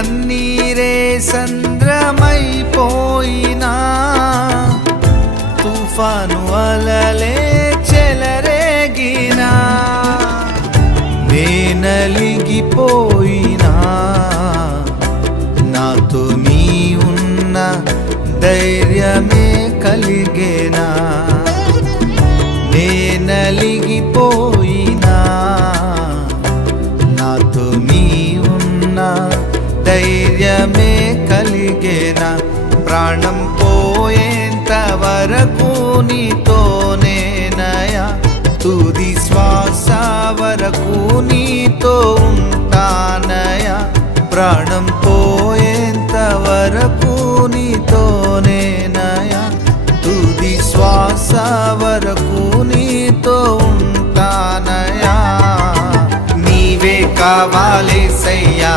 కన్నీరే సంద్రమైపోయినా తుఫాను అలలే చెలరేగినా నేనలిగిపోయినా నాతో నీ ఉన్న ధైర్యమే కలిగేనా నేనలిగిపోయినా నాతో నీ ఉన్న ధైర్యమే కలిగేనా ప్రాణం పోయేంత వరకు నీతోనేనయా తుది శ్వాస వరకు నీతో ఉంటానయా ప్రాణం పోయేంత వరకు నీతోనేనయా తుది శ్వాస వరకు నీతో ఉంటానయా నీవే కావాలేసయ్యా